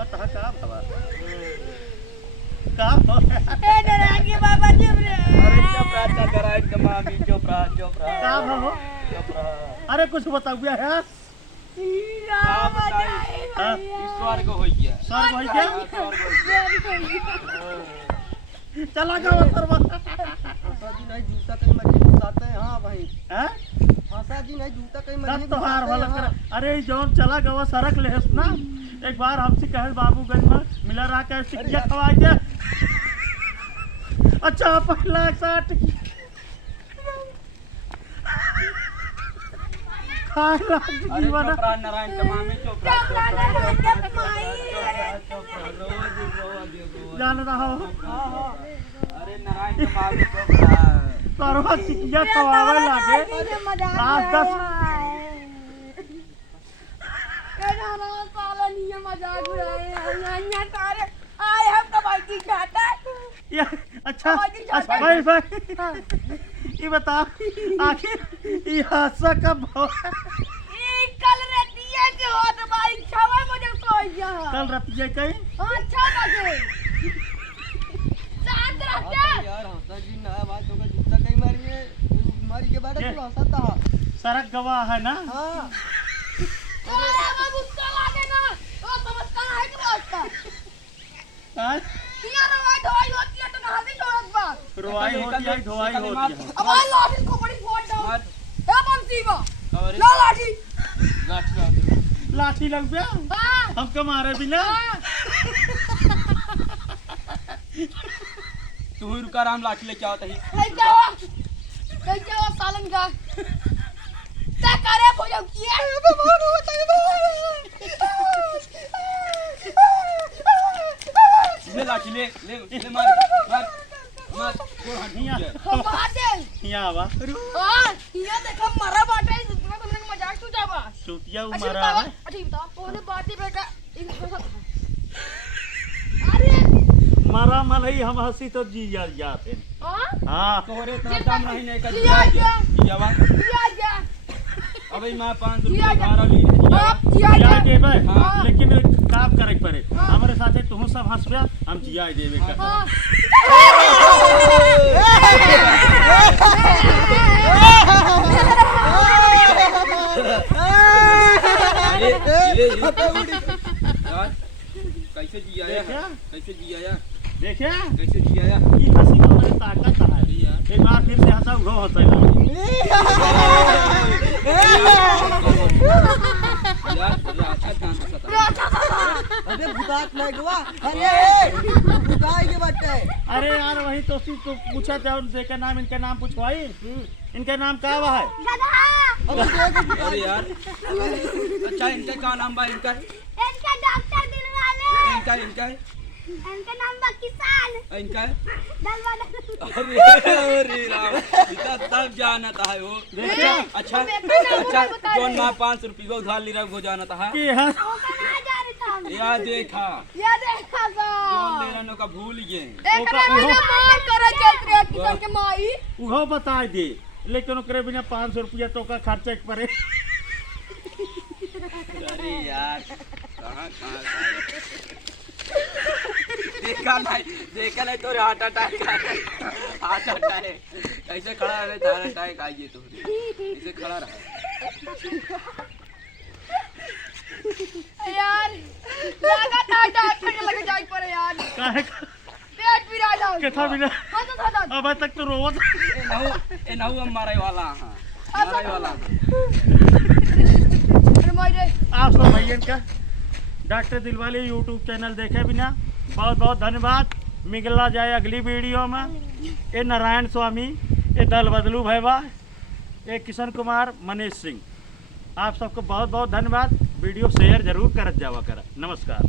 बाबा तहा का बाबा का ए डरांगे बाबा चुप रे। अरे चुप रहा चकराई के मामी चुप रहा का हो चुप रहा। अरे कुछ बताओ है आप बताइए ईश्वर को हो गया सर भाई क्या चला गया सरवा फांसा जी नहीं जूता कहीं मर्जी घुसाते हैं। हाँ भाई हैं फांसा जी नहीं जूता कहीं दस मर्जी तो हार वाला घुसाते हैं। कर अरे जौन चला गवा सड़क लेहस ना एक बार हमसे कहे बाबूगंज में मिला रहा के टिकिया खवा दे। अच्छा पहला 60 खाए लाख अरे जीवन चुप रहा नारायण के मामी चुप रहा जान रहा हो अरे नारायण के मामी चुप रहा। सरवा टिकिया खवावे लागे आज 10 मजाक उड़ाए तारे आए हम कमाई की घाटा। ये अच्छा अच्छा भाई भाई ये बता आखिर ये हादसा कब हुआ? कल रतिया के होत भाई 6 बजे सोइया। कल रात जे कहीं हां 6 बजे सात हाँ रात तो यार हंसा जी ना बात होगा जूता कहीं मारी है मारी के बाद तू हंसाता है। सड़क गवाह है ना हाँ अरे बाबू चला के ना ओ समझता है कि रास्ता हाँ? यार वाइट होई होती है तो कहां से छोड़त बा। रुआई होती है धोआई होती है अब आ लाठी को बड़ी फोड़ दो मार ए बंसीबा अरे ला लाठी गाछ लाठी लग गया हां हमको मारे बिना तू ही रुका राम लाठी लेके आओ तही कई क्या सालन का क्या करे भोजन किया बहुत होता ले लाठी ले ले ले मार मार मार छोड़ हटिया हम बात दे यहाँ आवा हां ये देखो मरा बाटे इसमें तुमने मजाक क्यों जावा। चूतिया अच्छा मारा बताओ है अच्छा बताओ पहले बात बेटा अरे मारा मलई हम हंसी तो जी जाते हां हाँ तोरे तो दम नहीं नहीं कर जिया दिया जा। जावा जिया जा अबे मां 500 जिया रुपया जा। भाड़ा ली आप जिया जिया जा। देवे हाँ। लेकिन काम करे के पड़े हमारे साथे तुम सब हंसबे हम जिया देवे का हां ये यार कैसे जिया देखा? कैसे जिया देखे कैसे जिया ये हंसी तो मेरी ताकत है यार एक बार फिर से हंसा उहो हंसा यार अच्छा ध्यान से सता अबे भुदाक नहीं गवा अरे भुदाई के बट्टे अरे यार वही तो पूछा था उनसे का नाम इनका नाम पूछवाई इनका नाम क्या हुआ है अब देख अरे यार अच्छा इनका क्या नाम बा इनका इनका डॉक्टर दिलवाले इनका इनका इनका नाम बा किसान इनका दलवाले अरे राम इतना तब जाना था वो देखा अच्छा अच्छा जोन मां 500 रुपया उधार ली रहा हो जाना था कि हाँ या देखा ये देखा जोन ले रहने का भूल गए एकरा में मार करे चलत रे किसान के माई उहो बता दे लेकिन ओकरे बिना 500 रुपया तो का खर्चा के पड़े अरे यार कहां देखा नहीं तो हार्ट अटैक कैसे खड़ा है हार्ट अटैक आइए तो ऐसे खड़ा रहा यार लगा था डॉक्टर के लगे जाई पर यार काहे पेट पिरा जा केथा बिना था अब तक तो रोवत ए नहु हम मारे वाला हां मारे वाला अरे माई रे आप सब भैयन का डॉक्टर दिलवाले यूट्यूब चैनल देखे बिना बहुत बहुत धन्यवाद मिगला जाए अगली वीडियो में ये नारायण स्वामी ये दल बदलू भैया ये किशन कुमार मनीष सिंह आप सबको बहुत बहुत धन्यवाद वीडियो शेयर जरूर करत जावा करा नमस्कार।